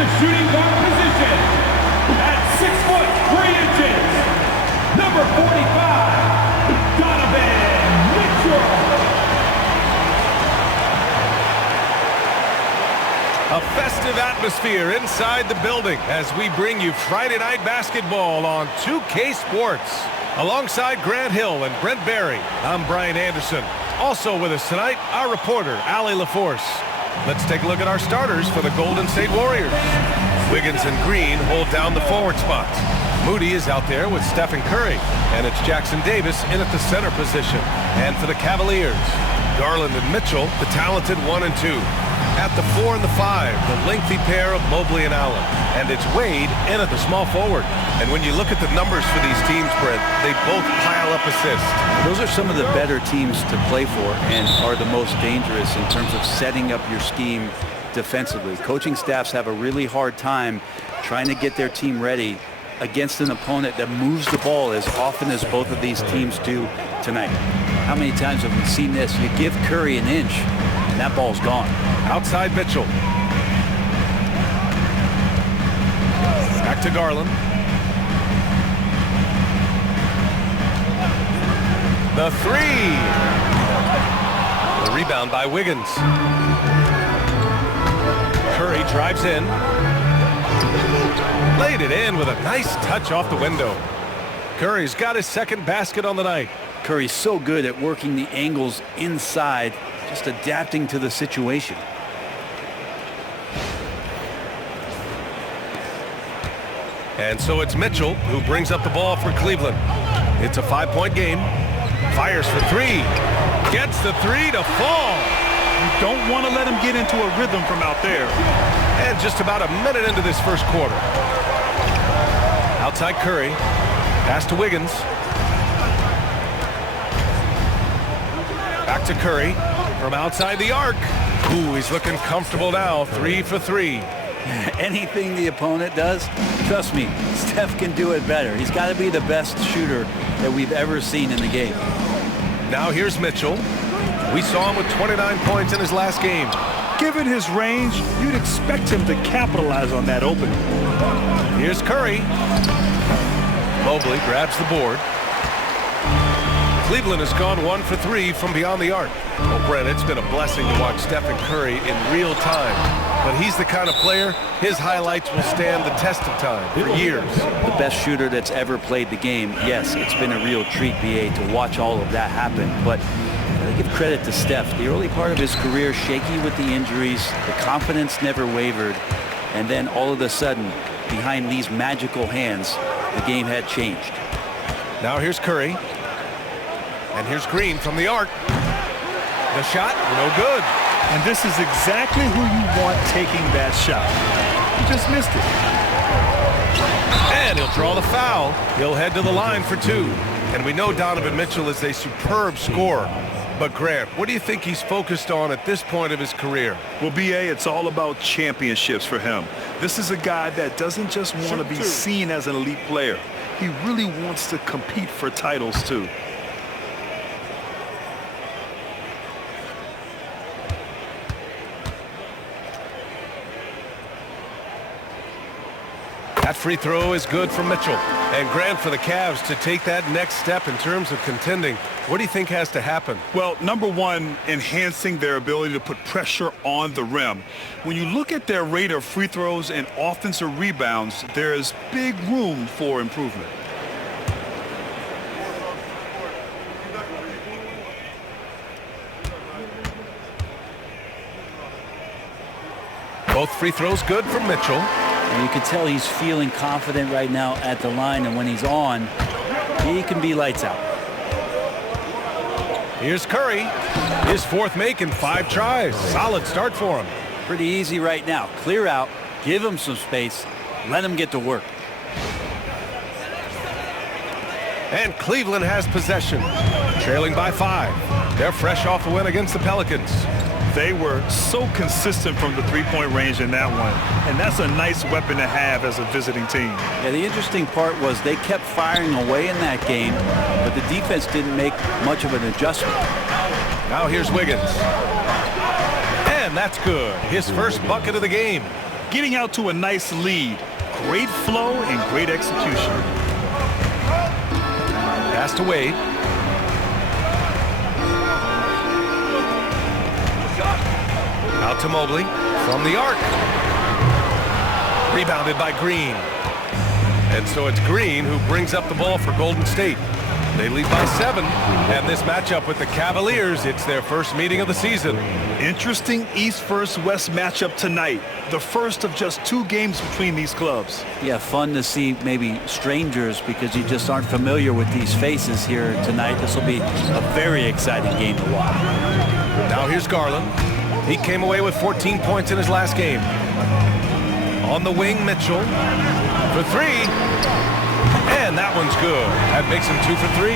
the shooting guard position, at 6'3", number 45, Donovan Mitchell. A festive atmosphere inside the building as we bring you Friday Night Basketball on 2K Sports. Alongside Grant Hill and Brent Barry, I'm Brian Anderson. Also with us tonight, our reporter, Allie LaForce. Let's take a look at our starters for the Golden State Warriors. Wiggins and Green hold down the forward spots. Moody is out there with Stephen Curry, and it's Jackson Davis in at the center position. And for the Cavaliers, Garland and Mitchell, the talented 1 and 2. At the 4 and the 5, the lengthy pair of Mobley and Allen. And it's Wade in at the small forward. And when you look at the numbers for these teams, Brent, they both pile up assists. Those are some of the better teams to play for and are the most dangerous in terms of setting up your scheme defensively. Coaching staffs have a really hard time trying to get their team ready against an opponent that moves the ball as often as both of these teams do tonight. How many times have we seen this? You give Curry an inch, and that ball's gone. Outside Mitchell. Back to Garland. The 3. The rebound by Wiggins. Curry drives in. Laid it in with a nice touch off the window. Curry's got his second basket on the night. Curry's so good at working the angles inside, just adapting to the situation. And so it's Mitchell who brings up the ball for Cleveland. It's a 5-point game. Fires for 3. Gets the 3 to fall. You don't want to let him get into a rhythm from out there. And just about a minute into this first quarter. Outside Curry. Pass to Wiggins. Back to Curry from outside the arc. Ooh, he's looking comfortable now. 3 for 3. Anything the opponent does, trust me, Steph can do it better. He's got to be the best shooter that we've ever seen in the game. Now here's Mitchell. We saw him with 29 points in his last game. Given his range, you'd expect him to capitalize on that opening. Here's Curry. Mobley grabs the board. Cleveland has gone 1 for 3 from beyond the arc. Well, Brent, it's been a blessing to watch Stephen Curry in real time. But he's the kind of player, his highlights will stand the test of time for years. The best shooter that's ever played the game. Yes, it's been a real treat, BA, to watch all of that happen. But I give credit to Steph. The early part of his career, shaky with the injuries, the confidence never wavered. And then all of a sudden, behind these magical hands, the game had changed. Now here's Curry. And here's Green from the arc. The shot, no good. And this is exactly who you want taking that shot. He just missed it. And he'll draw the foul. He'll head to the line for 2. And we know Donovan Mitchell is a superb scorer. But Grant, what do you think he's focused on at this point of his career? Well, BA, it's all about championships for him. This is a guy that doesn't just want to be seen as an elite player. He really wants to compete for titles, too. That free throw is good from Mitchell. And Grant, for the Cavs to take that next step in terms of contending, what do you think has to happen? Well, number one, enhancing their ability to put pressure on the rim. When you look at their rate of free throws and offensive rebounds, there is big room for improvement. Both free throws good from Mitchell. And you can tell he's feeling confident right now at the line, and when he's on, he can be lights out. Here's Curry. His 4th make in 5 tries. Solid start for him. Pretty easy right now. Clear out, give him some space, let him get to work. And Cleveland has possession, trailing by 5. They're fresh off a win against the Pelicans. They were so consistent from the three-point range in that one, and that's a nice weapon to have as a visiting team. Yeah, the interesting part was they kept firing away in that game, but the defense didn't make much of an adjustment. Now here's Wiggins. And that's good. His first bucket of the game. getting out to a nice lead. Great flow and great execution. Pass to Wade. Out to Mobley from the arc. Rebounded by Green. And so it's Green who brings up the ball for Golden State. They lead by 7, and this matchup with the Cavaliers, it's their first meeting of the season. Interesting East versus West matchup tonight. The first of just 2 games between these clubs. Yeah, fun to see maybe strangers because you just aren't familiar with these faces here tonight. This will be a very exciting game to watch. Now here's Garland. He came away with 14 points in his last game. On the wing, Mitchell for 3. And that one's good. That makes him 2 for 3.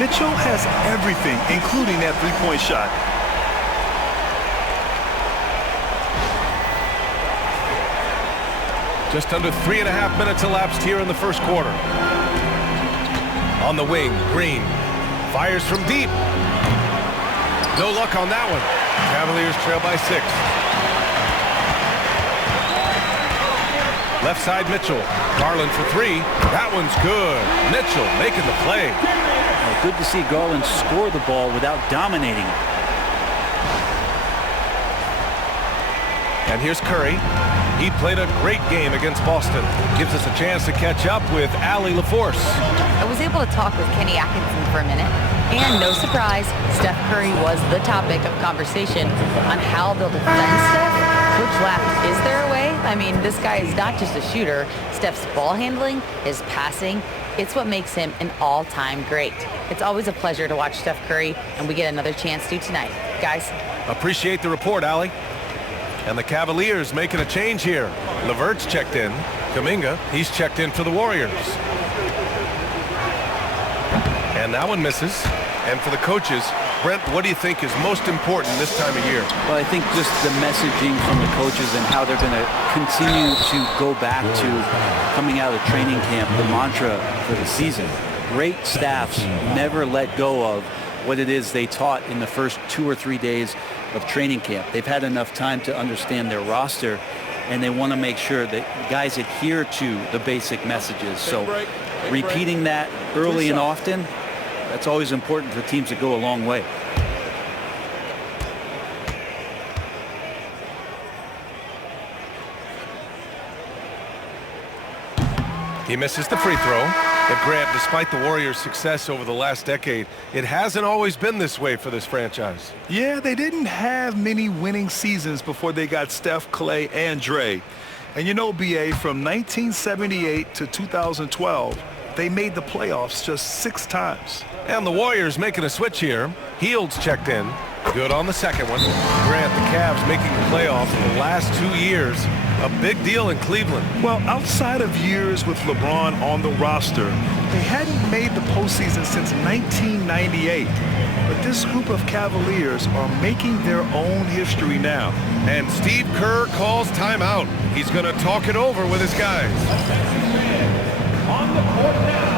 Mitchell has everything, including that three-point shot. Just under 3.5 minutes elapsed here in the first quarter. On the wing, Green fires from deep. No luck on that one. Cavaliers trail by 6. Left side, Mitchell. Garland for 3. That one's good. Mitchell making the play. Good to see Garland score the ball without dominating it. And here's Curry. He played a great game against Boston. Gives us a chance to catch up with Allie LaForce. I was able to talk with Kenny Atkinson for a minute, and no surprise, Steph Curry was the topic of conversation on how they'll defend Steph. Coach laughed, is there a way? I mean, this guy is not just a shooter. Steph's ball handling, his passing, it's what makes him an all-time great. It's always a pleasure to watch Steph Curry, and we get another chance to tonight. Guys. Appreciate the report, Allie. And the Cavaliers making a change here. LeVert's checked in. Kuminga, he's checked in for the Warriors. And that one misses. And for the coaches, Brent, what do you think is most important this time of year? Well, I think just the messaging from the coaches and how they're going to continue to go back to coming out of training camp, the mantra for the season. Great staffs never let go of what it is they taught in the first 2 or 3 days of training camp. They've had enough time to understand their roster, and they want to make sure that guys adhere to the basic messages. So repeating that early and often, that's always important for teams that go a long way. He misses the free throw. But Grant, despite the Warriors' success over the last decade, it hasn't always been this way for this franchise. Yeah, they didn't have many winning seasons before they got Steph, Clay, and Dre. And you know, BA, from 1978 to 2012, they made the playoffs just 6 times. And the Warriors making a switch here. Hield's checked in. Good on the second one. Grant, the Cavs making the playoffs in the last 2 years. A big deal in Cleveland. Well, outside of years with LeBron on the roster, they hadn't made the postseason since 1998. But this group of Cavaliers are making their own history now. And Steve Kerr calls timeout. He's going to talk it over with his guys. On the court now.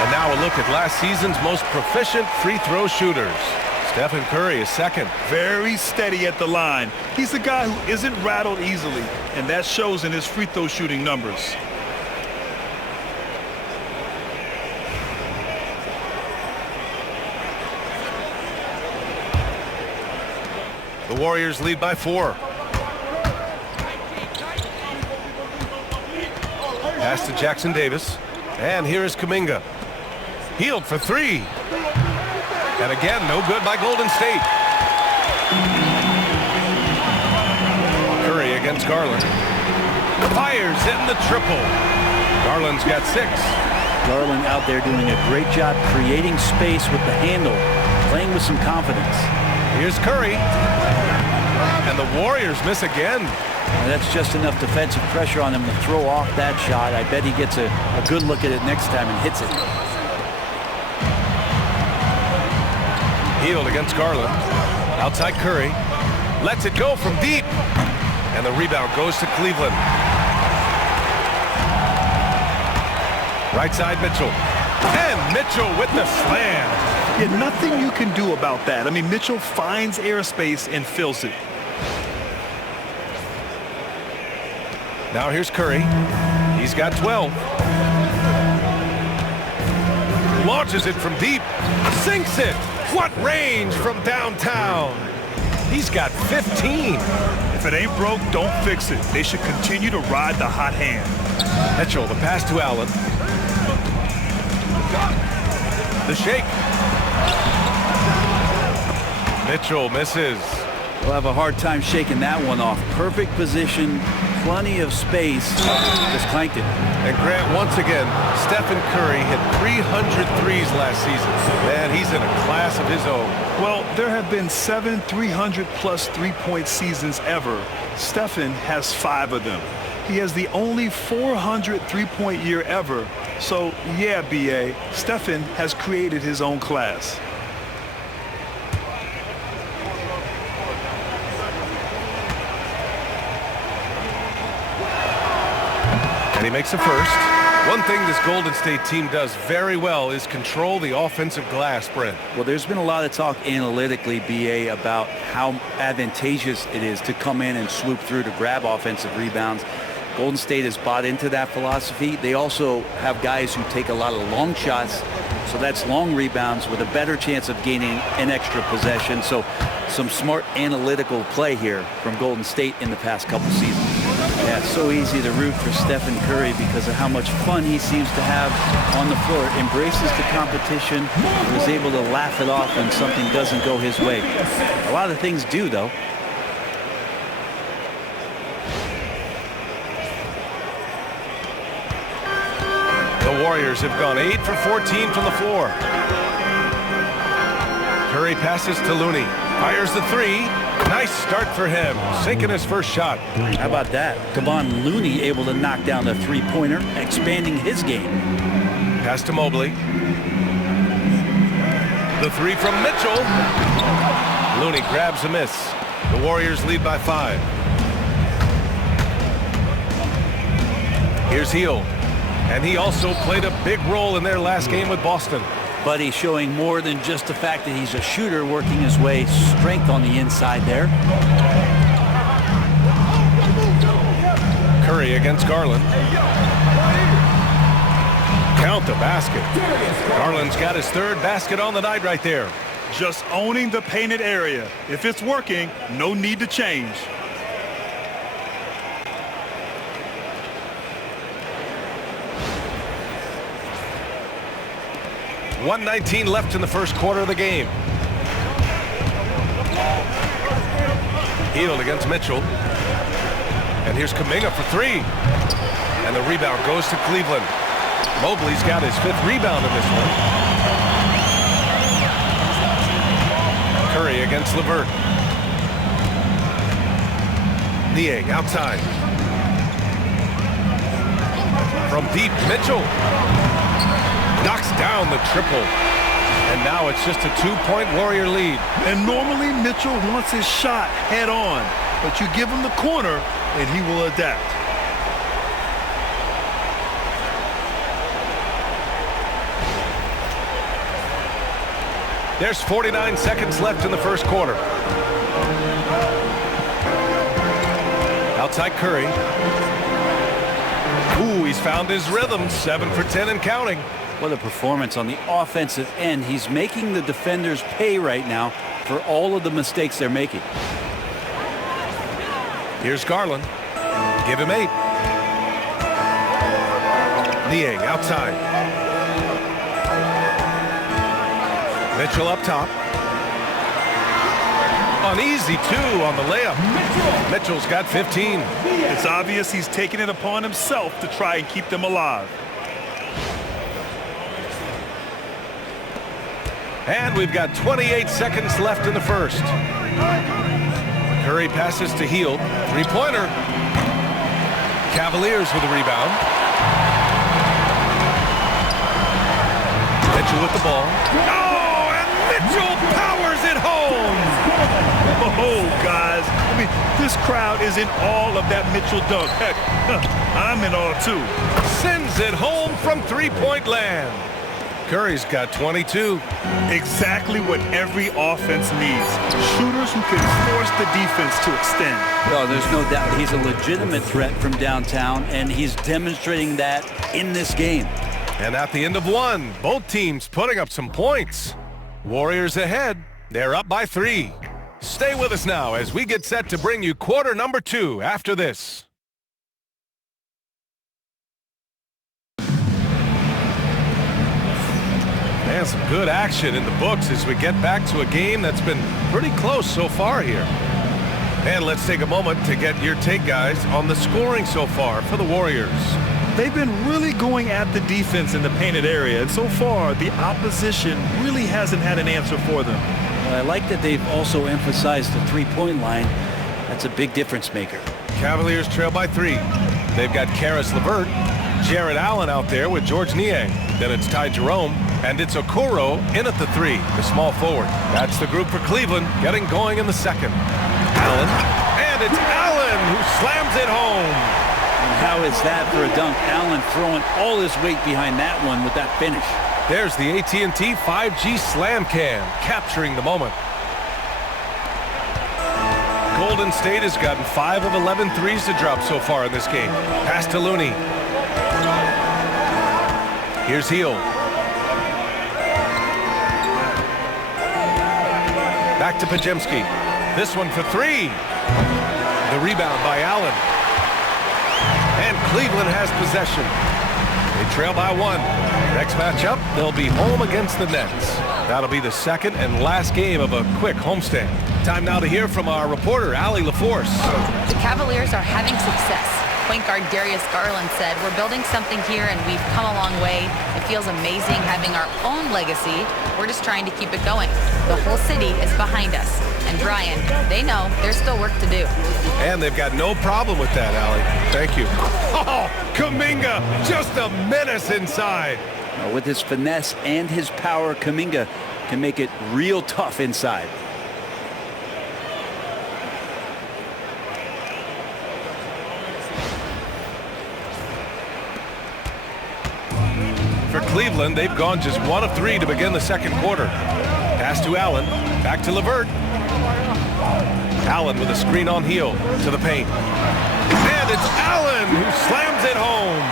And now a look at last season's most proficient free throw shooters. Stephen Curry is second. Very steady at the line. He's a guy who isn't rattled easily, and that shows in his free throw shooting numbers. The Warriors lead by 4. Pass to Jackson Davis. And here is Kuminga. Hield for 3. And again, no good by Golden State. Curry against Garland. Fires in the triple. Garland's got 6. Garland out there doing a great job creating space with the handle, playing with some confidence. Here's Curry. And the Warriors miss again. And that's just enough defensive pressure on him to throw off that shot. I bet he gets a good look at it next time and hits it. Hield against Garland. Outside Curry. Lets it go from deep. And the rebound goes to Cleveland. Right side Mitchell. And Mitchell with the slam. Yeah, nothing you can do about that. I mean, Mitchell finds airspace and fills it. Now here's Curry. He's got 12. Launches it from deep. Sinks it. What range from downtown. He's got 15. If it ain't broke, don't fix it. They should continue to ride the hot hand. Mitchell, the pass to Allen. The shake. Mitchell misses. We'll have a hard time shaking that one off. Perfect position, plenty of space. Just clanked it. And Grant, once again, Stephen Curry hit 300 threes last season. Man, he's in a class of his own. Well, there have been 7 300-plus three-point seasons ever. Stephen has 5 of them. He has the only 400 three-point year ever. So, yeah, B.A., Stephen has created his own class. And he makes the first. One thing this Golden State team does very well is control the offensive glass, Brent. Well, there's been a lot of talk analytically, BA, about how advantageous it is to come in and swoop through to grab offensive rebounds. Golden State has bought into that philosophy. They also have guys who take a lot of long shots, so that's long rebounds with a better chance of gaining an extra possession. So some smart analytical play here from Golden State in the past couple seasons. Yeah, it's so easy to root for Stephen Curry because of how much fun he seems to have on the floor. Embraces the competition, is able to laugh it off when something doesn't go his way. A lot of things do, though. The Warriors have gone 8 for 14 from the floor. Curry passes to Looney. Fires the three. Nice start for him. Sinking his first shot. How about that? Kevon Looney able to knock down the three-pointer, expanding his game. Pass to Mobley. The three from Mitchell. Looney grabs a miss. The Warriors lead by 5. Here's Hield. And he also played a big role in their last game with Boston. But he's showing more than just the fact that he's a shooter, working his way, strength on the inside there. Curry against Garland. Count the basket. Garland's got his 3rd basket on the night right there. Just owning the painted area. If it's working, no need to change. .119 left in the first quarter of the game. Hield against Mitchell. And here's Kuminga for 3. And the rebound goes to Cleveland. Mobley's got his 5th rebound in this one. Curry against LeVert. Niang outside. From deep, Mitchell. Knocks down the triple. And now it's just a 2-point Warrior lead. And normally Mitchell wants his shot head on, but you give him the corner and he will adapt. There's 49 seconds left in the first quarter. Outside Curry. Ooh, he's found his rhythm. 7 for 10 and counting. What a performance on the offensive end. He's making the defenders pay right now for all of the mistakes they're making. Here's Garland. Give him 8. Niang outside. Mitchell up top. Uneasy 2 on the layup. Mitchell's got 15. It's obvious he's taking it upon himself to try and keep them alive. And we've got 28 seconds left in the first. Curry passes to Hield. 3-pointer. Cavaliers with a rebound. Mitchell with the ball. Oh, and Mitchell powers it home. Oh, guys. I mean, this crowd is in awe of that Mitchell dunk. Heck, I'm in awe, too. Sends it home from 3-point land. Curry's got 22. Exactly what every offense needs. Shooters who can force the defense to extend. Well, there's no doubt he's a legitimate threat from downtown, and he's demonstrating that in this game. And at the end of one, both teams putting up some points. Warriors ahead. They're up by 3. Stay with us now as we get set to bring you quarter number 2 after this. And some good action in the books as we get back to a game that's been pretty close so far here. And let's take a moment to get your take, guys, on the scoring so far for the Warriors. They've been really going at the defense in the painted area, and so far the opposition really hasn't had an answer for them. I like that they've also emphasized the three-point line. That's a big difference maker. Cavaliers trail by 3. They've got Karis LeVert, Jared Allen out there with George Niang. Then it's Ty Jerome, and it's Okoro in at the 3, the small forward. That's the group for Cleveland, getting going in the second. Allen, and it's Allen who slams it home. And how is that for a dunk? Allen throwing all his weight behind that one with that finish. There's the AT&T 5G Slam Cam, capturing the moment. Golden State has gotten 5 of 11 threes to drop so far in this game. Pass to Looney. Here's Hield. Back to Pajemski. This one for 3. The rebound by Allen. And Cleveland has possession. They trail by 1. Next matchup, they'll be home against the Nets. That'll be the second and last game of a quick homestand. Time now to hear from our reporter, Allie LaForce. The Cavaliers are having success. Point guard Darius Garland said, "We're building something here and we've come a long way. It feels amazing having our own legacy. We're just trying to keep it going. The whole city is behind us." And Brian, they know there's still work to do. And they've got no problem with that, Allie. Thank you. Oh, Kuminga, just a menace inside. With his finesse and his power, Kuminga can make it real tough inside. For Cleveland, they've gone just 1 of 3 to begin the second quarter. Pass to Allen, back to LeVert. Allen with a screen on Hield to the paint. And it's Allen who slams it home.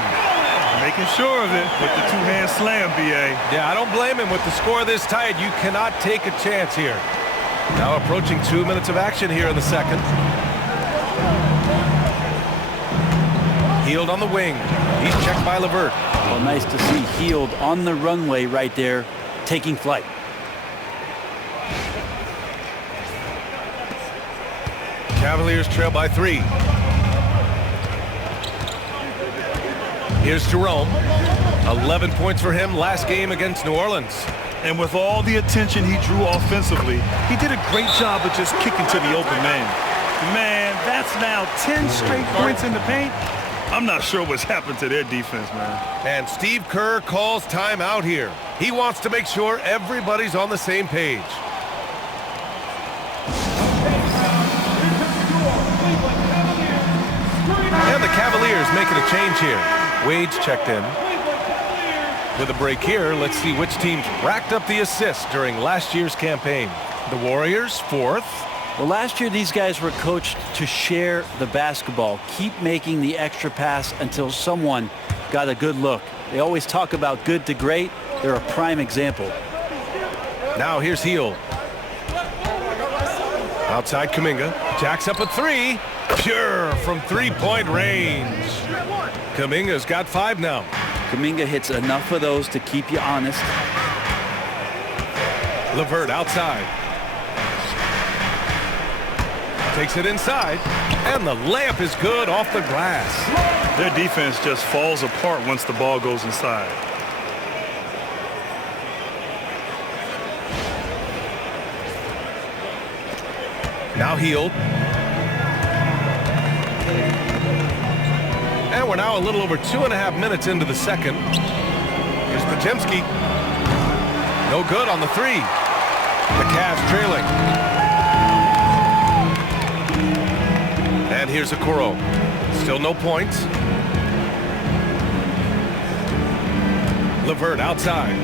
Making sure of it with the two-hand slam, B.A. Yeah, I don't blame him with the score this tight. You cannot take a chance here. Now approaching 2 minutes of action here in the second. Hield on the wing. He's checked by LeVert. Well, nice to see Hield on the runway right there, taking flight. Cavaliers trail by 3. Here's Jerome. 11 points for him last game against New Orleans. And with all the attention he drew offensively, he did a great job of just kicking to the open man. Man, that's now 10 straight points in the paint. I'm not sure what's happened to their defense, man. And Steve Kerr calls timeout here. He wants to make sure everybody's on the same page. And the Cavaliers making a change here. Wade's checked in. With a break here, let's see which teams racked up the assists during last year's campaign. The Warriors, 4th. Well, last year these guys were coached to share the basketball, keep making the extra pass until someone got a good look. They always talk about good to great. They're a prime example. Now here's Hield. Outside Kuminga. Jacks up a 3. Pure from three-point range. Kuminga's got 5 now. Kuminga hits enough of those to keep you honest. LeVert outside. Takes it inside, and the layup is good off the glass. Their defense just falls apart once the ball goes inside. Now Hield. And we're now a little over 2.5 minutes into the second. Here's Pajemski. No good on the 3. The Cavs trailing. And here's Okoro. Still no points. LeVert outside.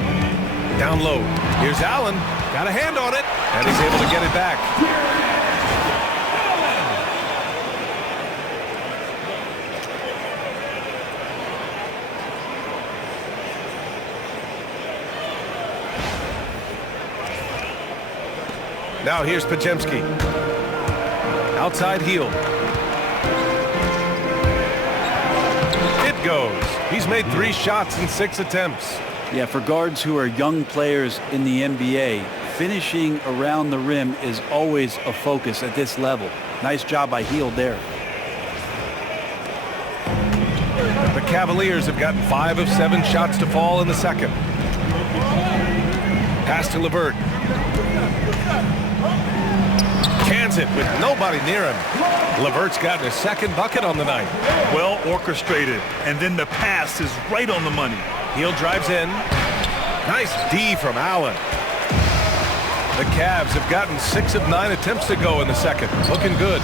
Down low. Here's Allen. Got a hand on it, and he's able to get it back. Now here's Pajemski. Outside heel. It goes. He's made 3 shots in 6 attempts. Yeah, for guards who are young players in the NBA, finishing around the rim is always a focus at this level. Nice job by Hield there. The Cavaliers have gotten 5 of 7 shots to fall in the second. Pass to LeVert. Cans it with nobody near him. LeVert's gotten his 2nd bucket on the night. Well orchestrated, and then the pass is right on the money. Hield drives in. Nice D from Allen. The Cavs have gotten 6 of 9 attempts to go in the second. Looking good.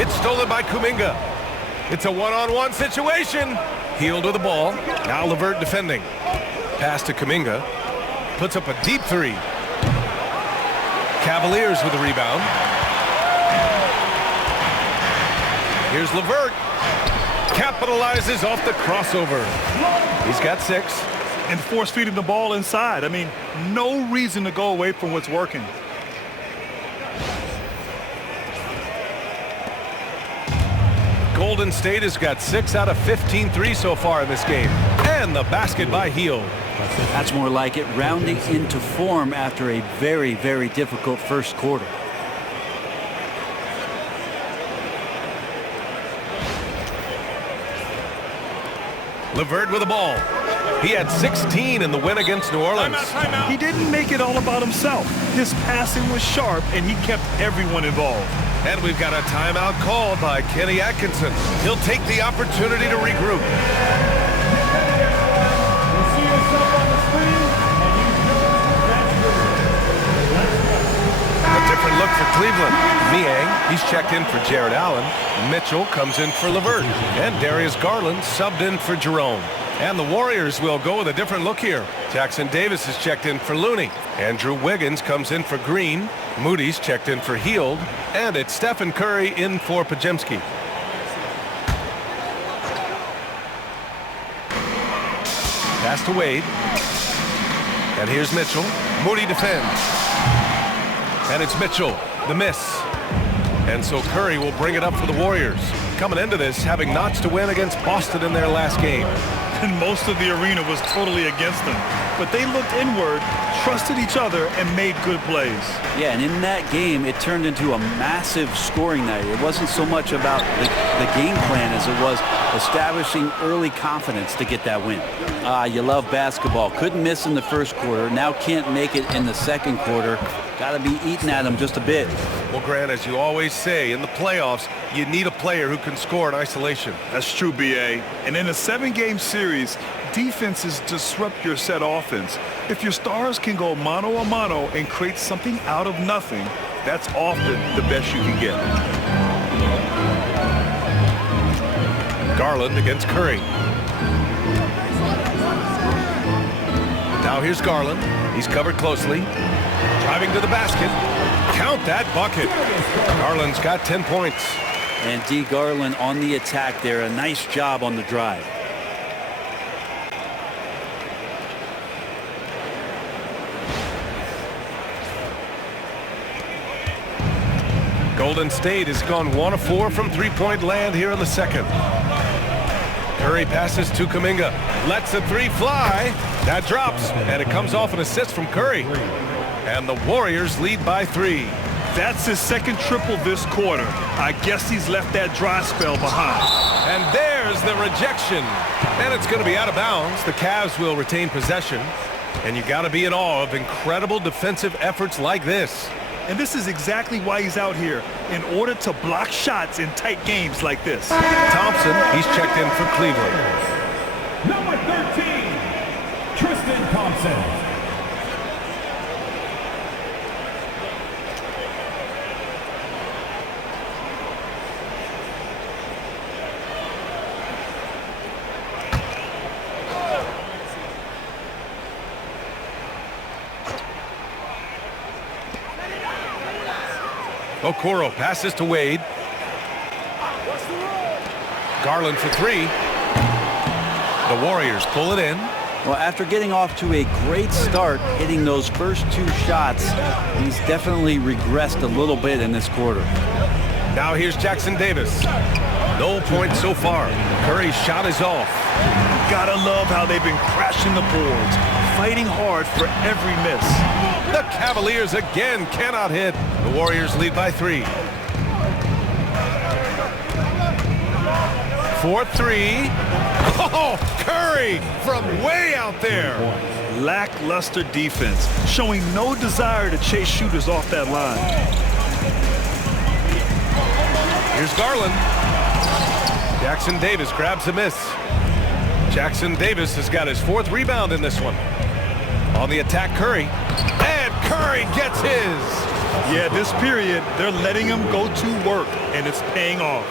It's stolen by Kuminga. It's a one-on-one situation. Hield with the ball. Now LeVert defending. Pass to Kuminga. Puts up a deep 3. Cavaliers with the rebound. Here's LeVert. Capitalizes off the crossover. He's got 6. And force feeding the ball inside. I mean, no reason to go away from what's working. Golden State has got 6 out of 15 threes so far in this game. And the basket by Hield. That's more like it, rounding into form after a very, very difficult first quarter. LeVert with the ball. He had 16 in the win against New Orleans. He didn't make it all about himself. His passing was sharp, and he kept everyone involved. And we've got a timeout called by Kenny Atkinson. He'll take the opportunity to regroup. A different look for Cleveland. Niang, he's checked in for Jared Allen. Mitchell comes in for LeVert. And Darius Garland subbed in for Jerome. And the Warriors will go with a different look here. Jackson Davis is checked in for Looney. Andrew Wiggins comes in for Green. Moody's checked in for Hield. And it's Stephen Curry in for Pajemski. Pass to Wade. And here's Mitchell. Moody defends. And it's Mitchell, the miss. And so Curry will bring it up for the Warriors. Coming into this, having notched to win against Boston in their last game. And most of the arena was totally against them. But they looked inward, trusted each other, and made good plays. Yeah, and in that game, it turned into a massive scoring night. It wasn't so much about the game plan as it was establishing early confidence to get that win. You love basketball. Couldn't miss in the first quarter. Now can't make it in the second quarter. Got to be eating at them just a bit. Well, Grant, as you always say, in the playoffs, you need a player who can score in isolation. That's true, B.A. And in a 7-game series, defenses disrupt your set offense. If your stars can go mano a mano and create something out of nothing, that's often the best you can get. Garland against Curry. Now here's Garland. He's covered closely. Driving to the basket. Count that bucket. Garland's got 10 points. And D. Garland on the attack there. A nice job on the drive. Golden State has gone 1 of 4 from three-point land here in the second. Curry passes to Kuminga. Lets the 3 fly. That drops, and it comes off an assist from Curry. And the Warriors lead by 3. That's his second triple this quarter. I guess he's left that dry spell behind. And there's the rejection. And it's going to be out of bounds. The Cavs will retain possession. And you got to be in awe of incredible defensive efforts like this. And this is exactly why he's out here, in order to block shots in tight games like this. Thompson, he's checked in for Cleveland. Number 13, Tristan Thompson. Okoro passes to Wade. Garland for three. The Warriors pull it in. Well, after getting off to a great start, hitting those first 2 shots, he's definitely regressed a little bit in this quarter. Now here's Jackson Davis. No points so far. Curry's shot is off. Gotta love how they've been crashing the boards, fighting hard for every miss. The Cavaliers again cannot hit. The Warriors lead by 3. 4-3. Oh, Curry from way out there. Lackluster defense, showing no desire to chase shooters off that line. Here's Garland. Jackson Davis grabs a miss. Jackson Davis has got his 4th rebound in this one. On the attack, Curry. And Curry gets his. Yeah, this period, they're letting him go to work, and it's paying off.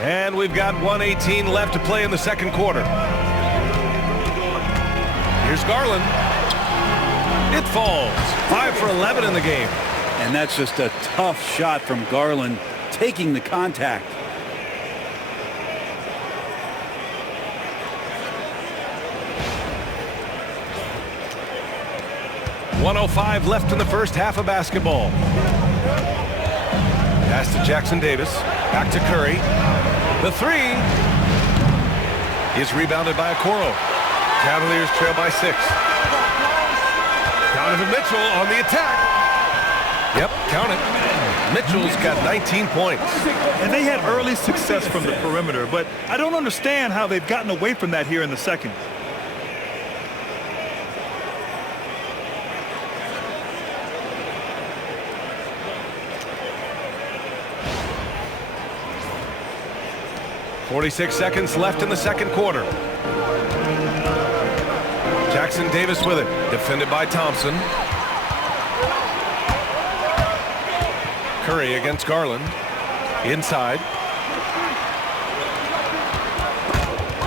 And we've got 1:18 left to play in the second quarter. Here's Garland. It falls. 5 for 11 in the game. And that's just a tough shot from Garland, taking the contact. .105 left in the first half of basketball. Pass to Jackson Davis. Back to Curry. The 3 is rebounded by Okoro. Cavaliers trail by 6. Donovan Mitchell on the attack. Yep, count it. Mitchell's got 19 points. And they had early success from the perimeter, but I don't understand how they've gotten away from that here in the second. .46 seconds left in the second quarter. Jackson Davis with it. Defended by Thompson. Curry against Garland. Inside.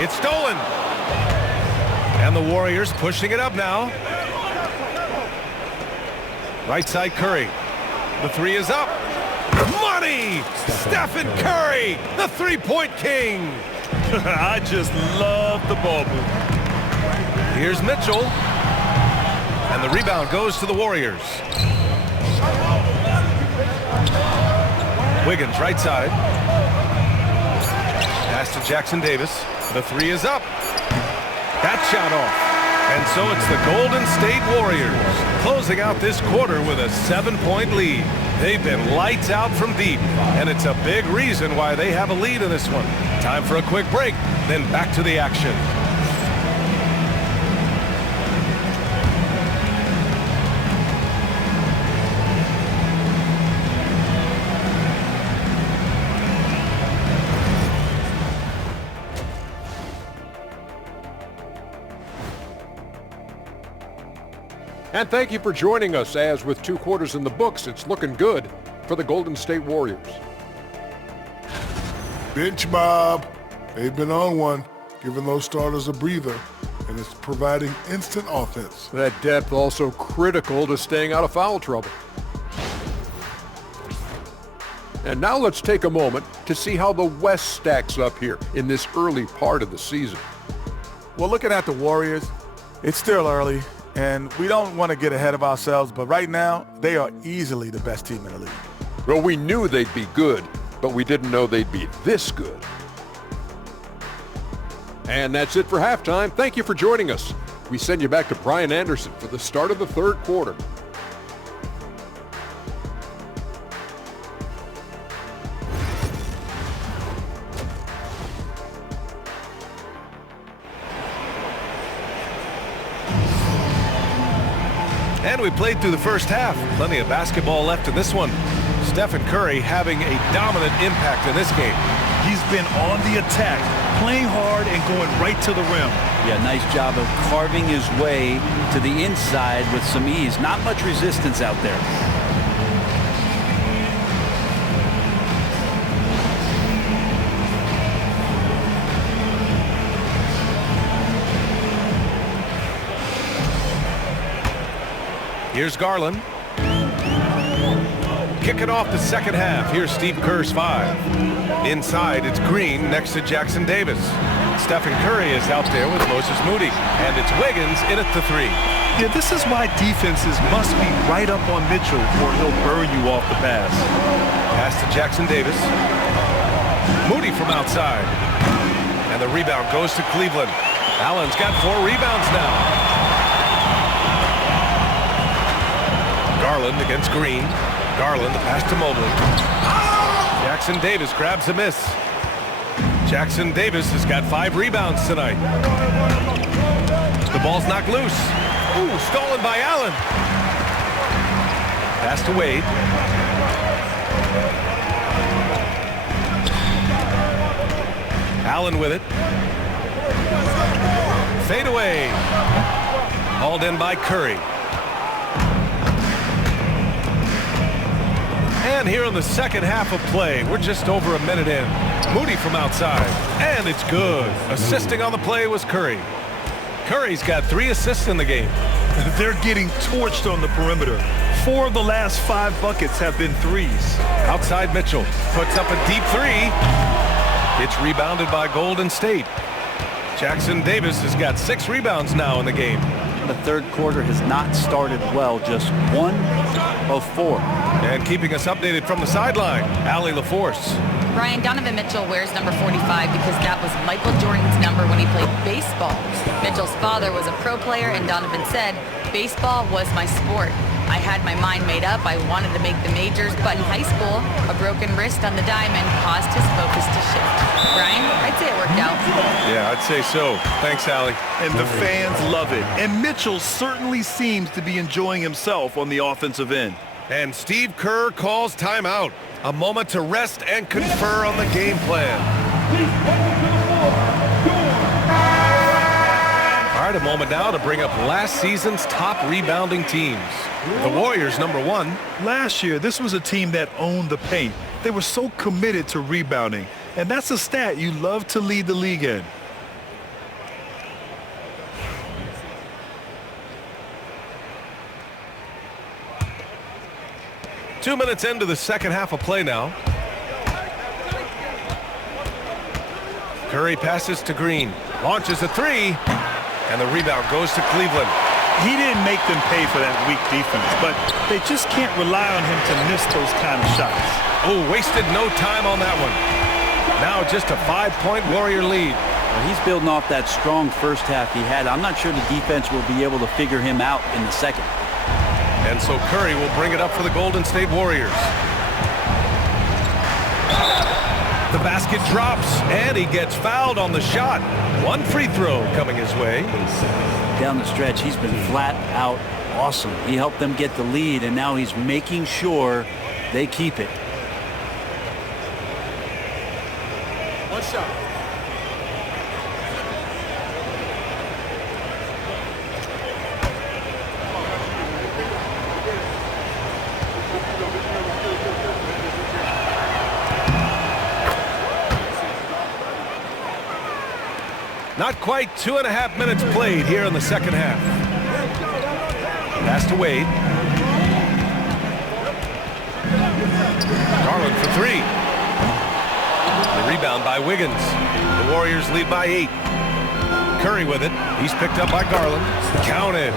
It's stolen. And the Warriors pushing it up now. Right side Curry. The 3 is up. Money! Stephen Curry, the three-point king. I just love the ball move. Here's Mitchell. And the rebound goes to the Warriors. Wiggins right side. Pass to Jackson Davis. The 3 is up. That shot off. And so it's the Golden State Warriors closing out this quarter with a 7-point lead. They've been lights out from deep, and it's a big reason why they have a lead in this one. Time for a quick break, then back to the action. And thank you for joining us as with 2 quarters in the books, it's looking good for the Golden State Warriors. Bench Bob. They've been on one, giving those starters a breather, and it's providing instant offense. That depth also critical to staying out of foul trouble. And now let's take a moment to see how the West stacks up here in this early part of the season. Well, looking at the Warriors, it's still early, and we don't want to get ahead of ourselves, but right now, they are easily the best team in the league. Well, we knew they'd be good, but we didn't know they'd be this good. And that's it for halftime. Thank you for joining us. We send you back to Brian Anderson for the start of the third quarter. And we played through the first half. Plenty of basketball left in this one. Stephen Curry having a dominant impact in this game. He's been on the attack, playing hard and going right to the rim. Yeah, nice job of carving his way to the inside with some ease. Not much resistance out there. Here's Garland. Kicking off the second half. Here's Steve Kerr's 5. Inside, it's Green next to Jackson Davis. Stephen Curry is out there with Moses Moody. And it's Wiggins in at the 3. Yeah, this is why defenses must be right up on Mitchell or he'll burn you off the pass. Pass to Jackson Davis. Moody from outside. And the rebound goes to Cleveland. Allen's got 4 rebounds now. Garland against Green. Garland, the pass to Mobley. Jackson Davis grabs a miss. Jackson Davis has got 5 rebounds tonight. The ball's knocked loose. Ooh, stolen by Allen. Pass to Wade. Allen with it. Fade away. Hauled in by Curry. And here in the second half of play, we're just over a minute in. Moody from outside, and it's good. Assisting on the play was Curry. Curry's got 3 assists in the game. They're getting torched on the perimeter. 4 of the last 5 buckets have been threes. Outside Mitchell puts up a deep 3. It's rebounded by Golden State. Jackson Davis has got 6 rebounds now in the game. The third quarter has not started well, just 1 of 4. And keeping us updated from the sideline, Allie LaForce. Brian, Donovan Mitchell wears number 45 because that was Michael Jordan's number when he played baseball. Mitchell's father was a pro player, and Donovan said, "Baseball was my sport. I had my mind made up. I wanted to make the majors, but in high school, a broken wrist on the diamond caused his focus to shift." Brian, I'd say it worked out. Yeah, I'd say so. Thanks, Allie. And the fans love it. And Mitchell certainly seems to be enjoying himself on the offensive end. And Steve Kerr calls timeout. A moment to rest and confer on the game plan. All right, a moment now to bring up last season's top rebounding teams. The Warriors, number 1. Last year, this was a team that owned the paint. They were so committed to rebounding. And that's a stat you love to lead the league in. Two minutes into the second half of play now. Curry passes to Green. Launches a 3. And the rebound goes to Cleveland. He didn't make them pay for that weak defense, but they just can't rely on him to miss those kind of shots. Oh, wasted no time on that one. Now just a 5-point Warrior lead. Well, he's building off that strong first half he had. I'm not sure the defense will be able to figure him out in the second. And so Curry will bring it up for the Golden State Warriors. The basket drops, and he gets fouled on the shot. 1 free throw coming his way. Down the stretch, he's been flat out awesome. He helped them get the lead, and now he's making sure they keep it. One shot. Not quite 2.5 minutes played here in the second half. Pass to Wade. Garland for 3. The rebound by Wiggins. The Warriors lead by 8. Curry with it. He's picked up by Garland. Counted.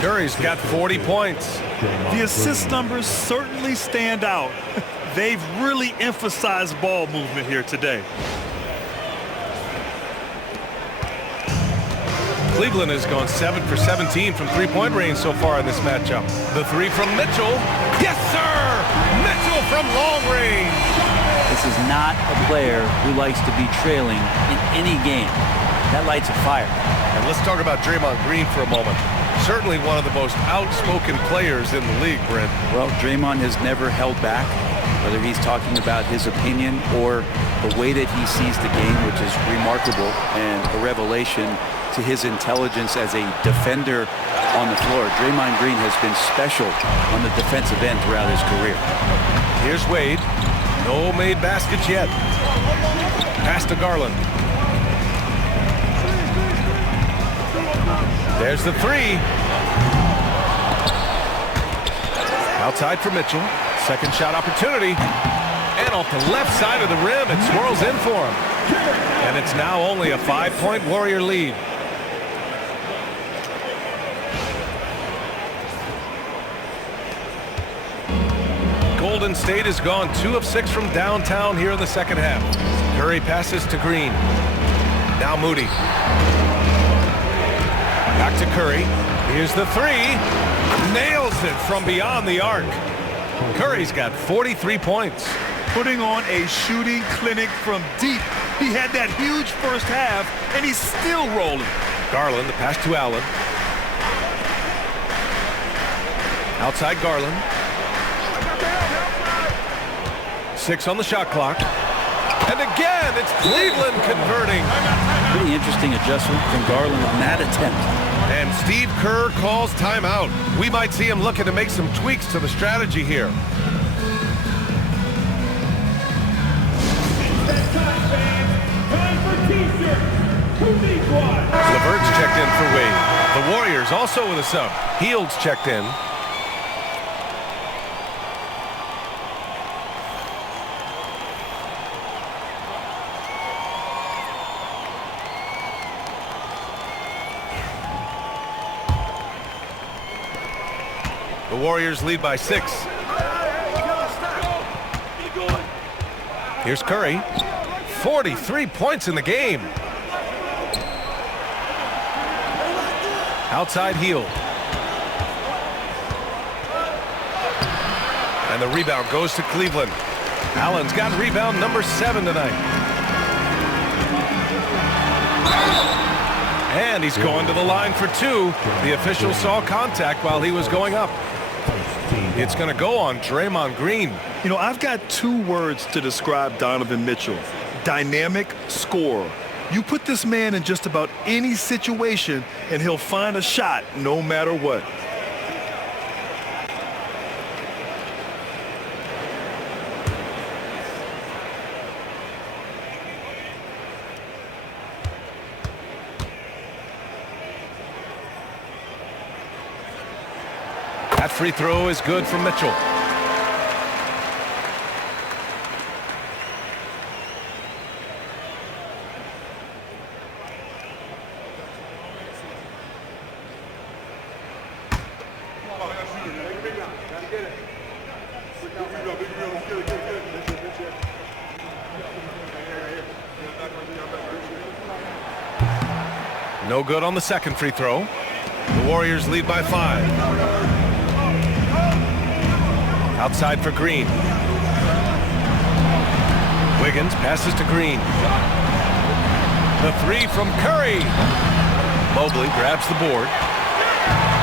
Curry's got 40 points. The assist numbers certainly stand out. They've really emphasized ball movement here today. Cleveland has gone 7 for 17 from three-point range so far in this matchup. The 3 from Mitchell. Yes, sir! Mitchell from long range. This is not a player who likes to be trailing in any game. That lights a fire. And let's talk about Draymond Green for a moment. Certainly one of the most outspoken players in the league, Brent. Well, Draymond has never held back, whether he's talking about his opinion or the way that he sees the game, which is remarkable and a revelation to his intelligence as a defender on the floor. Draymond Green has been special on the defensive end throughout his career. Here's Wade. No made baskets yet. Pass to Garland. There's the 3. Outside for Mitchell. Second shot opportunity. And off the left side of the rim, it swirls in for him. And it's now only a 5-point Warrior lead. Golden State has gone 2 of 6 from downtown here in the second half. Curry passes to Green. Now Moody. Back to Curry. Here's the three. Nails it from beyond the arc. Curry's got 43 points. Putting on a shooting clinic from deep. He had that huge first half, and he's still rolling. Garland, the pass to Allen. Outside Garland. 6 on the shot clock. And again, it's Cleveland converting. Pretty interesting adjustment from Garland on that attempt. And Steve Kerr calls timeout. We might see him looking to make some tweaks to the strategy here. LeVert's checked in for Wade. The Warriors also with a sub. Hield's checked in. The Warriors lead by 6. Here's Curry. 43 points in the game. Outside Hield. And the rebound goes to Cleveland. Allen's got rebound number 7 tonight. And he's going to the line for 2. The official saw contact while he was going up. It's going to go on Draymond Green. You know, I've got 2 words to describe Donovan Mitchell. Dynamic scorer. You put this man in just about any situation, and he'll find a shot no matter what. That free throw is good from Mitchell. No good on the second free throw. The Warriors lead by 5. Outside for Green. Wiggins passes to Green. The 3 from Curry. Mobley grabs the board.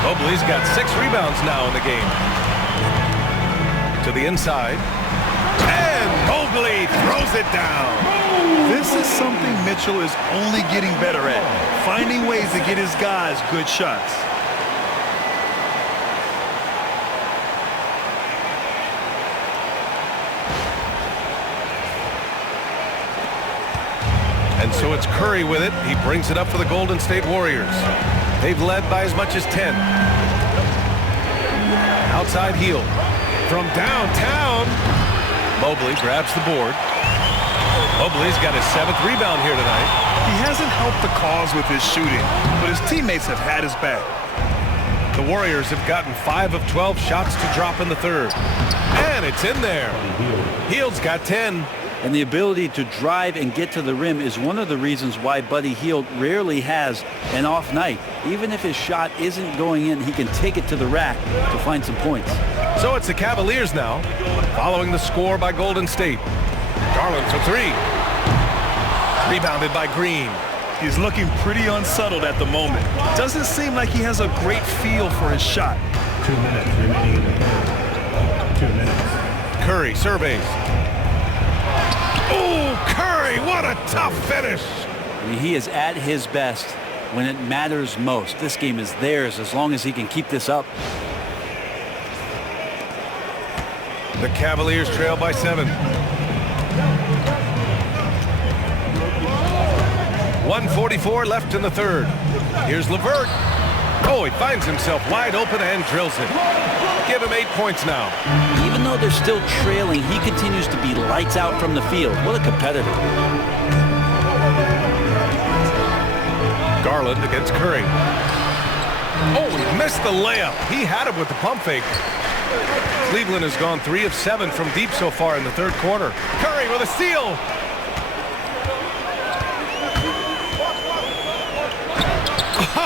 Mobley's got 6 rebounds now in the game. To the inside. And Mobley throws it down. This is something Mitchell is only getting better at. Finding ways to get his guys good shots. And so it's Curry with it. He brings it up for the Golden State Warriors. They've led by as much as 10. Outside Hield. From downtown. Mobley grabs the board. Mobley's got his 7th rebound here tonight. He hasn't helped the cause with his shooting, but his teammates have had his back. The Warriors have gotten 5 of 12 shots to drop in the third. And it's in there. Hield's got 10. And the ability to drive and get to the rim is one of the reasons why Buddy Hield rarely has an off night. Even if his shot isn't going in, he can take it to the rack to find some points. So it's the Cavaliers now, following the score by Golden State. Garland for 3. Rebounded by Green. He's looking pretty unsettled at the moment. Doesn't seem like he has a great feel for his shot. 2 minutes remaining in the third. 2 minutes. Curry surveys. Oh, Curry, what a tough finish. I mean, he is at his best when it matters most. This game is theirs as long as he can keep this up. The Cavaliers trail by 7. 1:44 left in the third. Here's LeVert. Oh, he finds himself wide open and drills it. Give him 8 points now. Even though they're still trailing, he continues to be lights out from the field. What a competitor. Garland against Curry. Oh, he missed the layup. He had it with the pump fake. Cleveland has gone 3 of 7 from deep so far in the third quarter. Curry with a steal.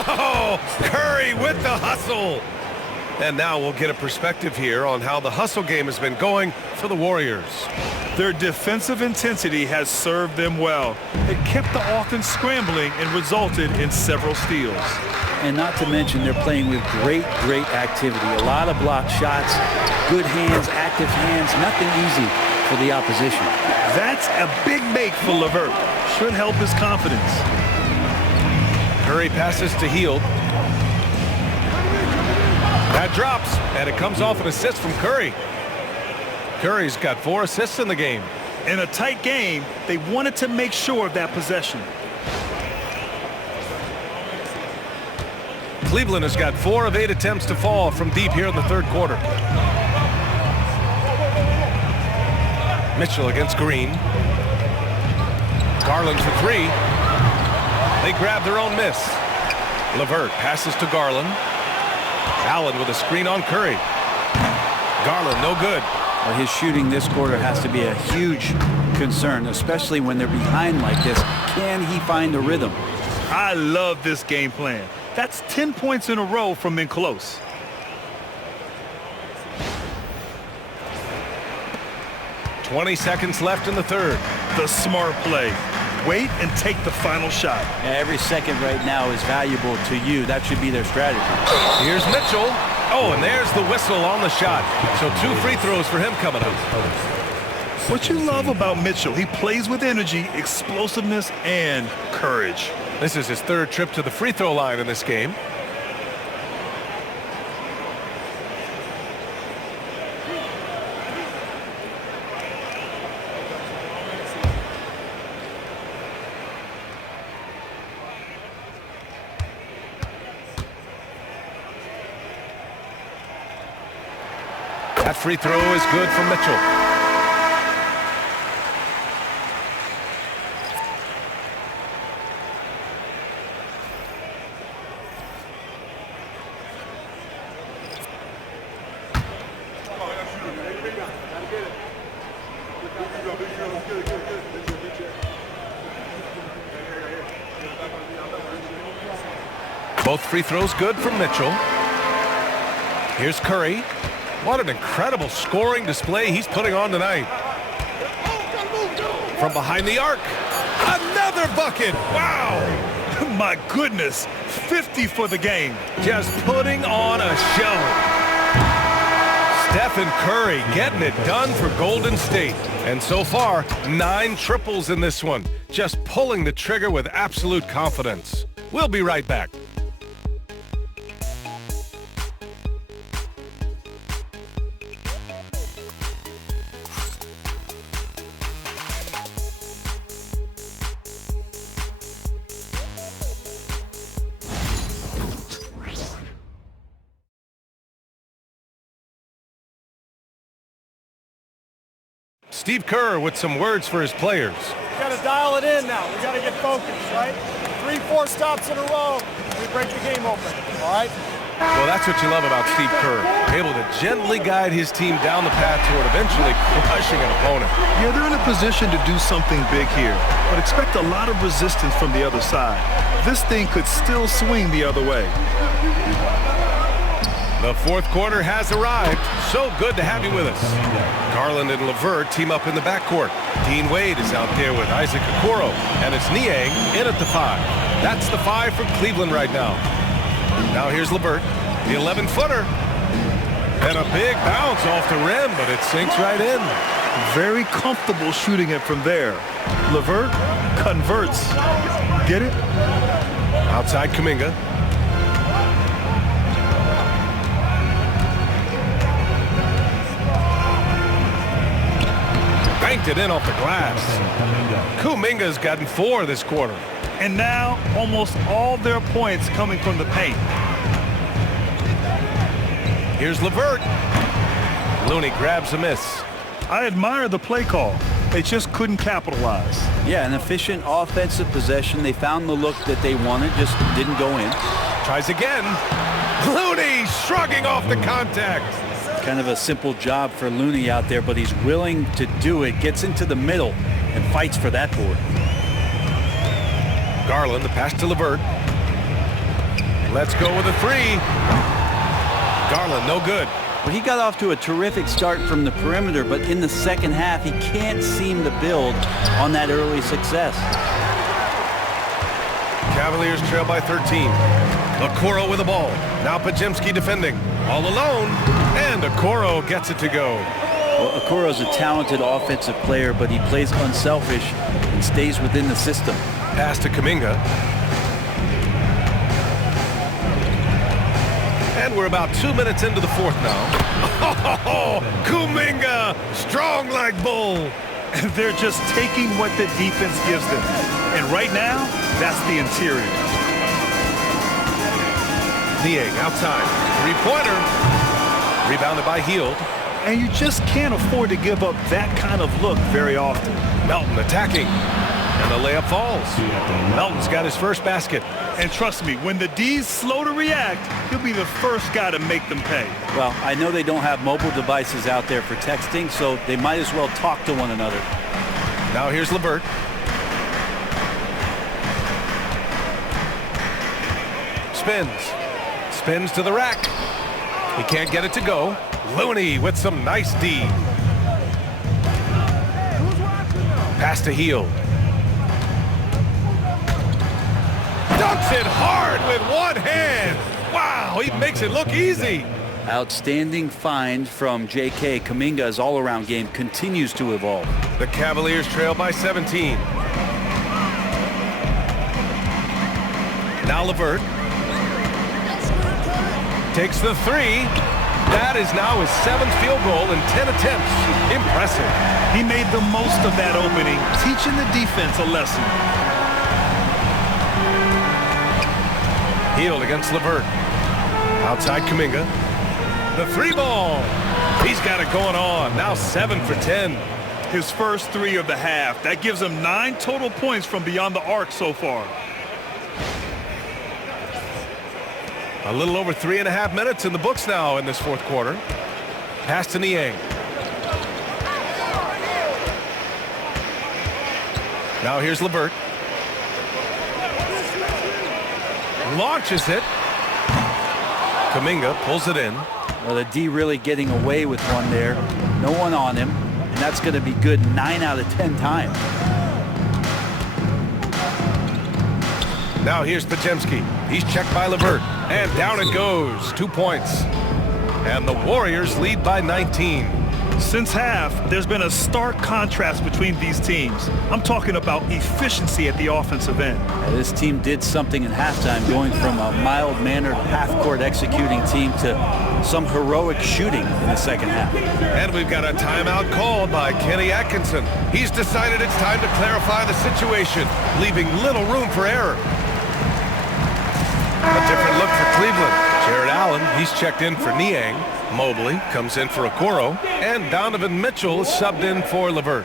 Oh, Curry with the hustle. And now we'll get a perspective here on how the hustle game has been going for the Warriors. Their defensive intensity has served them well. It kept the offense scrambling and resulted in several steals. And not to mention they're playing with great activity. A lot of blocked shots, good hands, active hands, nothing easy for the opposition. That's a big make for LeVert. Should help his confidence. Curry passes to Hield. That drops, and it comes off an assist from Curry. Curry's got 4 assists in the game. In a tight game, they wanted to make sure of that possession. Cleveland has got 4 of 8 attempts to fall from deep here in the third quarter. Mitchell against Green. Garland for 3. They grab their own miss. LeVert passes to Garland. Allen with a screen on Curry. Garland no good. Well, his shooting this quarter has to be a huge concern, especially when they're behind like this. Can he find a rhythm? I love this game plan. That's 10 points in a row from in close. "20 seconds left in the third. The smart play. Wait and take the final shot. Every second right now is valuable to you. That should be their strategy. Here's Mitchell. Oh, and there's the whistle on the shot. So 2 free throws for him coming up. What you love about Mitchell, he plays with energy, explosiveness, and courage. This is his 3rd trip to the free throw line in this game. That free throw is good for Mitchell. Both free throws good from Mitchell. Here's Curry. What an incredible scoring display he's putting on tonight. From behind the arc. Another bucket. Wow. My goodness. 50 for the game. Just putting on a show. Stephen Curry getting it done for Golden State. And so far, 9 triples in this one. Just pulling the trigger with absolute confidence. We'll be right back. Steve Kerr with some words for his players. We got to dial it in now. We got to get focused, right? 3-4 stops in a row, we break the game open, all right? Well, that's what you love about Steve Kerr. Able to gently guide his team down the path toward eventually crushing an opponent. Yeah, they're in a position to do something big here, but expect a lot of resistance from the other side. This thing could still swing the other way. The fourth quarter has arrived. So good to have you with us. Garland and LeVert team up in the backcourt. Dean Wade is out there with Isaac Okoro, and it's Niang in at the 5. That's the 5 from Cleveland right now. Now here's LeVert, the 11-footer. And a big bounce off the rim, but it sinks right in. Very comfortable shooting it from there. LeVert converts. Get it? Outside Kuminga. Banked it in off the glass. Kuminga's gotten 4 this quarter. And now almost all their points coming from the paint. Here's LeVert. Looney grabs a miss. I admire the play call. They just couldn't capitalize. Yeah, an efficient offensive possession. They found the look that they wanted, just didn't go in. Tries again. Looney shrugging off the contact. Kind of a simple job for Looney out there, but he's willing to do it. Gets into the middle and fights for that board. Garland, the pass to LeVert. Let's go with a three. Garland, no good. Well, he got off to a terrific start from the perimeter, but in the second half, he can't seem to build on that early success. Cavaliers trail by 13. Okoro with the ball. Now Podziemski defending. All alone. And Okoro gets it to go. Well, Okoro's a talented offensive player, but he plays unselfish and stays within the system. Pass to Kuminga. And we're about 2 minutes into the fourth now. Oh, Kuminga, strong like bull. They're just taking what the defense gives them. And right now, that's the interior. Niang outside. Three-pointer. Rebounded by Hield. And you just can't afford to give up that kind of look very often. Melton attacking. And the layup falls. Melton's got his first basket. And trust me, when the D's slow to react, he'll be the first guy to make them pay. Well, I know they don't have mobile devices out there for texting, so they might as well talk to one another. Now here's LeVert. Spins to the rack. He can't get it to go. Looney with some nice D. Pass to Hield. Dunks it hard with one hand. Wow, he makes it look easy. Outstanding find from J.K. Kuminga's all-around game continues to evolve. The Cavaliers trail by 17. Now LeVert. Takes the three. That is now his 7th field goal in 10 attempts. Impressive. He made the most of that opening, teaching the defense a lesson. Hield against LeVert. Outside Kuminga. The three ball. He's got it going on. Now 7 for 10. His first three of the half. That gives him 9 total points from beyond the arc so far. A little over 3.5 minutes in the books now in this fourth quarter. Pass to Niang. Now here's LeVert. Launches it. Kuminga pulls it in. Well, the D really getting away with one there. No one on him, and that's going to be good 9 out of 10 times. Now here's Podziemski. He's checked by LeVert. And down it goes. 2 points. And the Warriors lead by 19. Since half, there's been a stark contrast between these teams. I'm talking about efficiency at the offensive end. This team did something in halftime, going from a mild-mannered half-court executing team to some heroic shooting in the second half. And we've got a timeout called by Kenny Atkinson. He's decided it's time to clarify the situation, leaving little room for error. A different look for Cleveland. Jared Allen, he's checked in for Niang. Mobley comes in for Okoro. And Donovan Mitchell is subbed in for LeVert.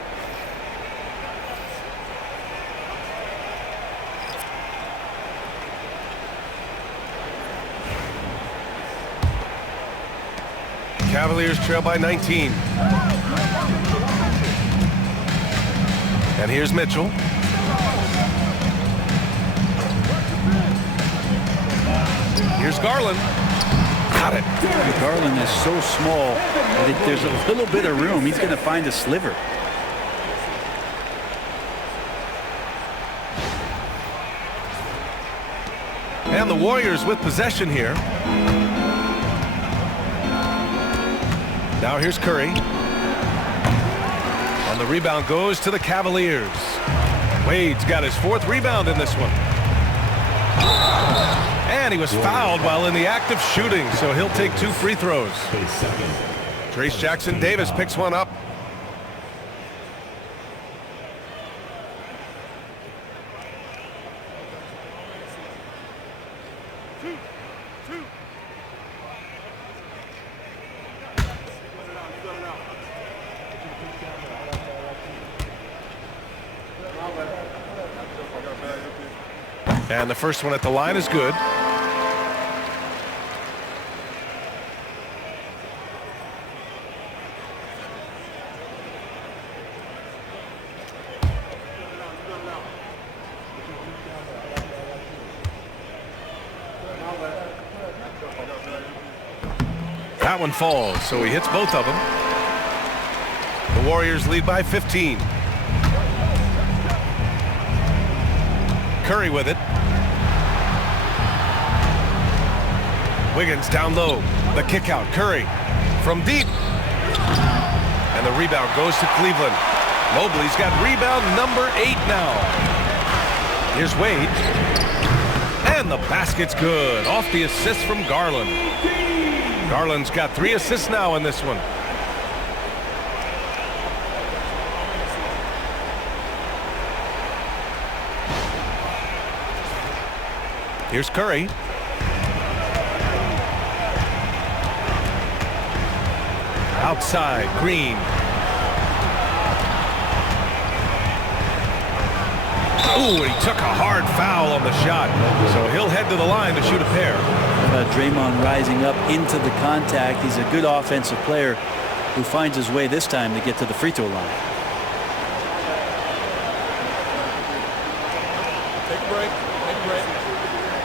Cavaliers trail by 19. And here's Mitchell. Here's Garland. Got it. Garland is so small that if there's a little bit of room, he's going to find a sliver. And the Warriors with possession here. Now here's Curry. And the rebound goes to the Cavaliers. Wade's got his 4th rebound in this one. And he was fouled while in the act of shooting, so he'll take 2 free throws. Trace Jackson-Davis picks one up. And the first one at the line is good. That one falls, so he hits both of them. The Warriors lead by 15. Curry with it. Wiggins down low. The kick out. Curry from deep. And the rebound goes to Cleveland. Mobley's got rebound number 8 now. Here's Wade. And the basket's good. Off the assist from Garland. Garland's got 3 assists now in this one. Here's Curry. Outside, Green. Ooh, and he took a hard foul on the shot. So he'll head to the line to shoot a pair. Draymond rising up into the contact. He's a good offensive player who finds his way this time to get to the free throw line. Take a break. Take a break.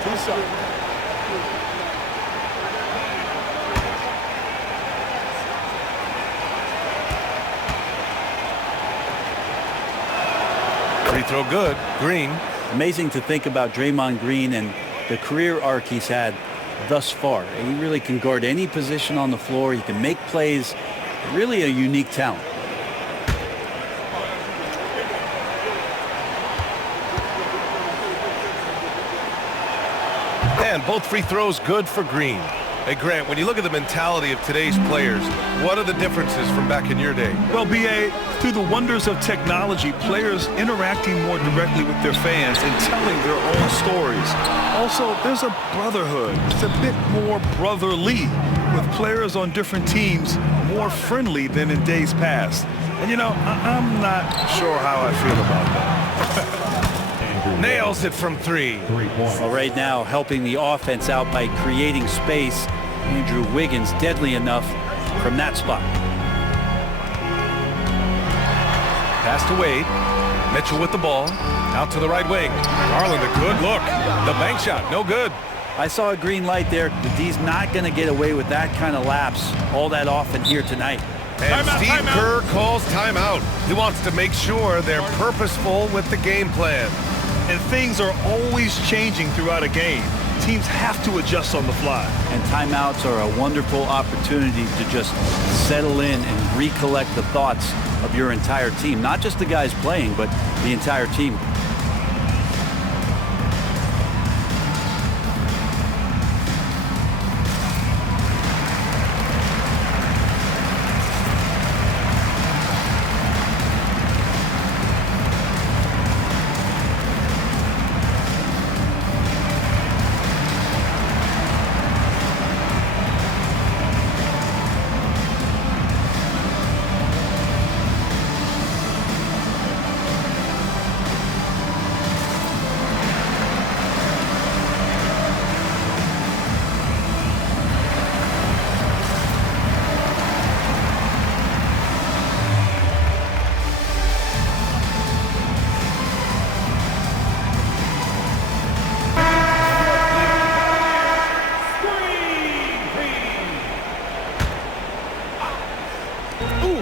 2 seconds. Free throw good. Green. Amazing to think about Draymond Green and the career arc he's had thus far. He really can guard any position on the floor. He can make plays. Really a unique talent. And both free throws good for Green. Hey, Grant, when you look at the mentality of today's players, what are the differences from back in your day? Well, B.A., through the wonders of technology, players interacting more directly with their fans and telling their own stories. Also, there's a brotherhood. It's a bit more brotherly, with players on different teams more friendly than in days past. And, you know, I'm not sure how I feel about that. Nails it from 3. Well, right now, helping the offense out by creating space. Andrew Wiggins, deadly enough from that spot. Pass to Wade. Mitchell with the ball. Out to the right wing. Garland, a good look. The bank shot, no good. I saw a green light there. The D's not going to get away with that kind of lapse all that often here tonight. And Steve Kerr calls timeout. He wants to make sure they're purposeful with the game plan. And things are always changing throughout a game. Teams have to adjust on the fly. And timeouts are a wonderful opportunity to just settle in and recollect the thoughts of your entire team. Not just the guys playing, but the entire team.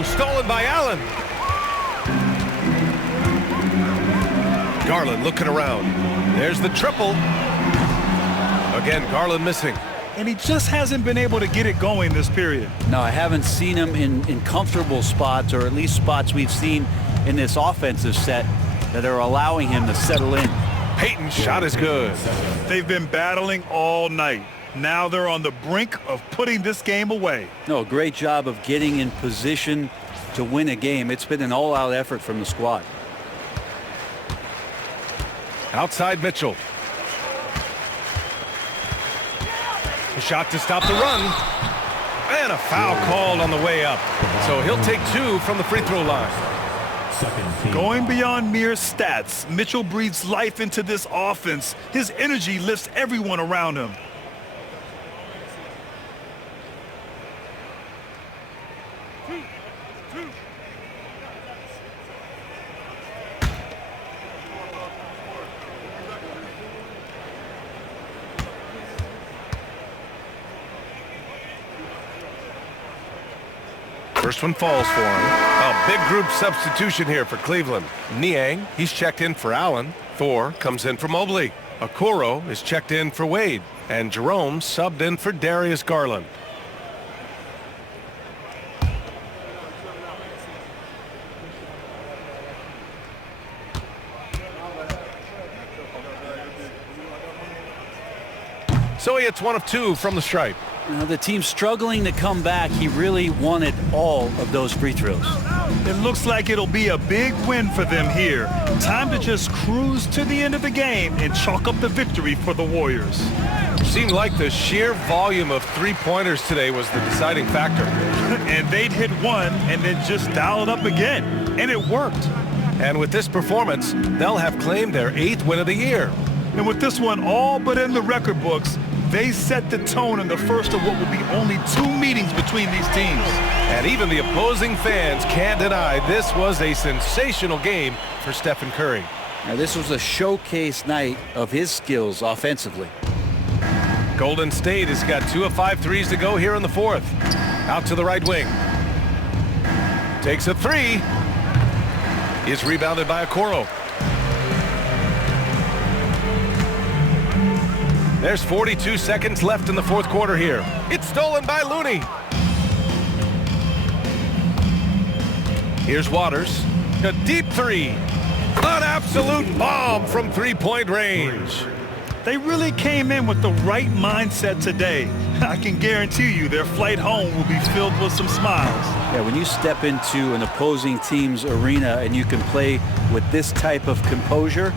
Stolen by Allen. Garland looking around. There's the triple. Again, Garland missing. And he just hasn't been able to get it going this period. No, I haven't seen him in comfortable spots, or at least spots we've seen in this offensive set that are allowing him to settle in. Payton's shot is good. They've been battling all night. Now they're on the brink of putting this game away. No, a great job of getting in position to win a game. It's been an all-out effort from the squad. Outside Mitchell. A shot to stop the run. And a foul called on the way up. So he'll take 2 from the free throw line. Second team. Going beyond mere stats, Mitchell breathes life into this offense. His energy lifts everyone around him. First one falls for him. A big group substitution here for Cleveland. Niang, he's checked in for Allen. Thor comes in for Mobley. Okoro is checked in for Wade. And Jerome subbed in for Darius Garland. So he hits one of two from the stripe. The team's struggling to come back. He really wanted all of those free throws. It looks like it'll be a big win for them here. Time to just cruise to the end of the game and chalk up the victory for the Warriors. Seemed like the sheer volume of three-pointers today was the deciding factor. And they'd hit one and then just dial it up again. And it worked. And with this performance, they'll have claimed their 8th win of the year. And with this one all but in the record books, they set the tone in the first of what will be only 2 meetings between these teams. And even the opposing fans can't deny this was a sensational game for Stephen Curry. Now, this was a showcase night of his skills offensively. Golden State has got 2 of 5 threes to go here in the 4th. Out to the right wing. Takes a 3. Is rebounded by Okoro. There's 42 seconds left in the 4th quarter here. It's stolen by Looney. Here's Waters. A deep 3. An absolute bomb from three-point range. They really came in with the right mindset today. I can guarantee you their flight home will be filled with some smiles. Yeah, when you step into an opposing team's arena and you can play with this type of composure,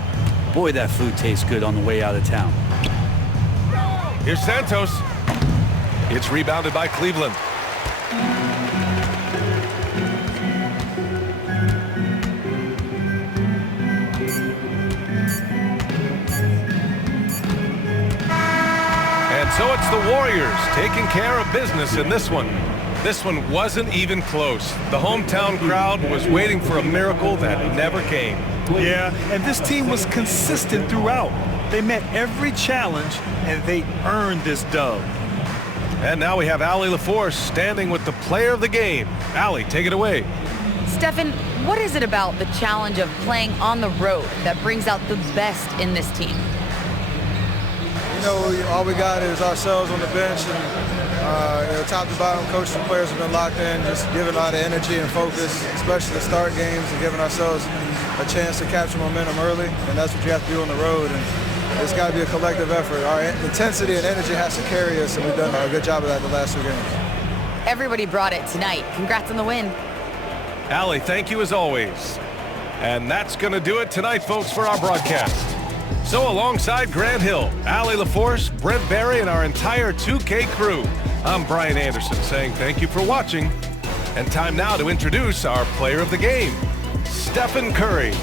boy, that food tastes good on the way out of town. Here's Santos. It's rebounded by Cleveland. And so it's the Warriors taking care of business in this one. This one wasn't even close. The hometown crowd was waiting for a miracle that never came. Yeah, and this team was consistent throughout. They met every challenge, and they earned this dub. And now we have Allie LaForce standing with the player of the game. Allie, take it away. Stephen, what is it about the challenge of playing on the road that brings out the best in this team? You know, all we got is ourselves on the bench, and top to bottom, coaches and players have been locked in, just giving a lot of energy and focus, especially to start games and giving ourselves a chance to capture momentum early, and that's what you have to do on the road. And it's got to be a collective effort. Our intensity and energy has to carry us, and we've done a good job of that the last 2 games. Everybody brought it tonight. Congrats on the win. Allie, thank you as always. And that's going to do it tonight, folks, for our broadcast. So alongside Grant Hill, Allie LaForce, Brent Barry, and our entire 2K crew, I'm Brian Anderson saying thank you for watching. And time now to introduce our player of the game, Stephen Curry.